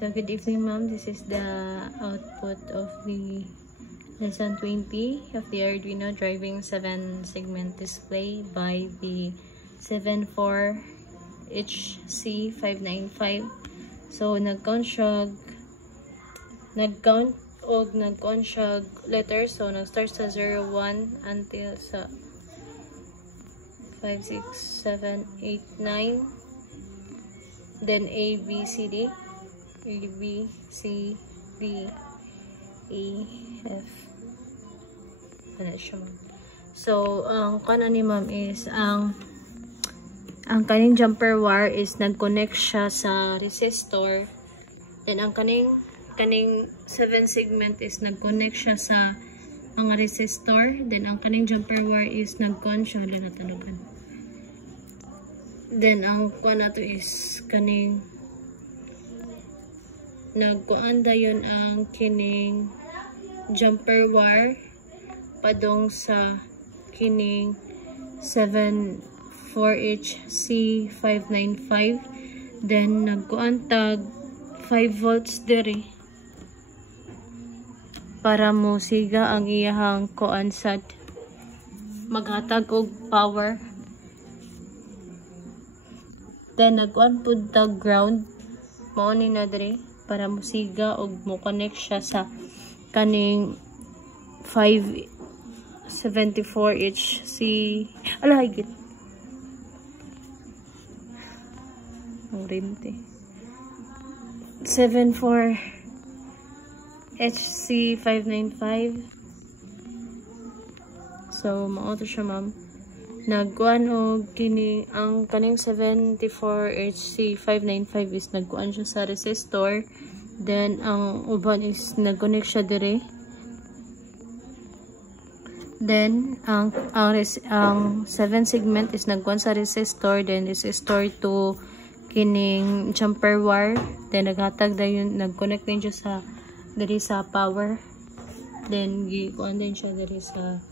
So good evening, ma'am. This is the output of the lesson 20 of the Arduino driving 7 segment display by the 74HC595. So nag-count siya letters. So nag-start sa 0, 1 until sa 5, 6, 7, 8, 9. Then A, B, C, D. A, B, C, D, E, F. Ano siya, ma'am? So, ang kanan ni ma'am is ang kaning jumper wire is nag-connect siya sa resistor. Then ang kaning 7 segment is nag-connect siya sa mga resistor. Then ang kaning jumper wire is nag-con siya. Natanogan. Then ang kuan nato is kaning nagkuan dayon ang kining jumper wire padong sa kining 74HC595. Then nagkuan tag 5 volts diri para mo siga ang iyahang kuan sad maghatag og power. Then nagkuan pud tag ground mao ni na diri para musiga og mo connect siya sa kaning 574HC higit ang rimte 74HC595. So mao to siya, ma'am. Nagkuan og kini ang kaning 74HC595 is nagkuan siya sa resistor. Then ang uban is nag-connect siya dire. Then ang 7 segment is nagkuan sa resistor. Then resistor to kining jumper wire. Then naghatag dayon, nag-connect din siya sa dire sa power. Then gikuan din siya dire sa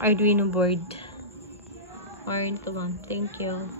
Arduino board. Or into, ma'am. Thank you.